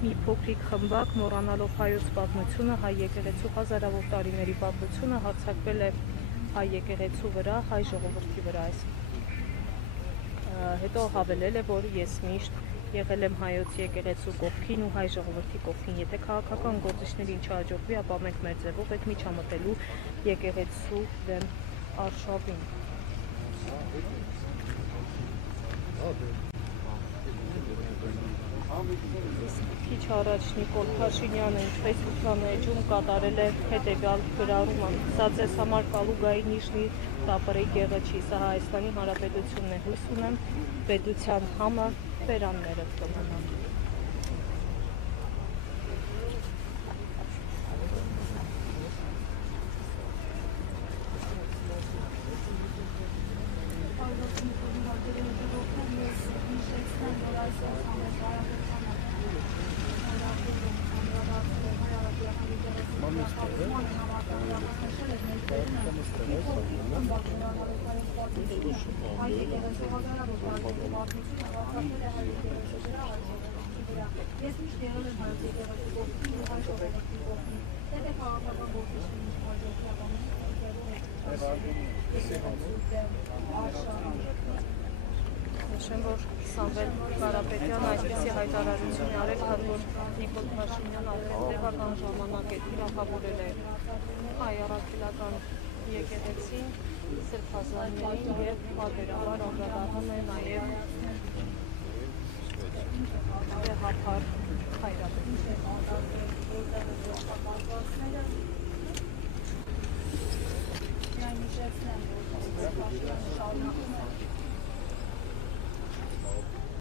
Մի փոքրիկ խմբակ մոռանալով հայոց պատմությունը, հայ եկեղեցու հազարավոր տարիների պատմությունը հարձակվել է հայ եկեղեցու վրա, հայ ժողովրդի վրա այս։ Հետո հավելել է, որ ես միշտ եղել եմ հայոց եկեղեցու կողքին ու հայ ժողովրդի կողքին։ Եթե քաղաքական գործիչներին չհաջողվի, ապա մենք մեր ձևով եք միջամտելու եկեղեցու դեմ արշավին։ Քիչ առաջ Նիկոլ Փաշինյանը ինչպես լուսամեջում կատարել է հետևյալ գրառումը. Սա ձեզ համար Կալուգայի Նիժնի Տապրի գեղեցի, սա Հայաստանի Հանրապետությունն է, հույս ունեմ պետության համար բերանները կմնան։ Նշեմ, որ Սամվել Կարապետյանը այսպիսի հայտարարություն է արել, քանի որ Նիկոլ Փաշինյանը արդեն տևական ժամանակ է թիրախավորել է հայ առաքելական եկեղեցին, սրբազաններին և պարբերաբար անդրադառնում է նաև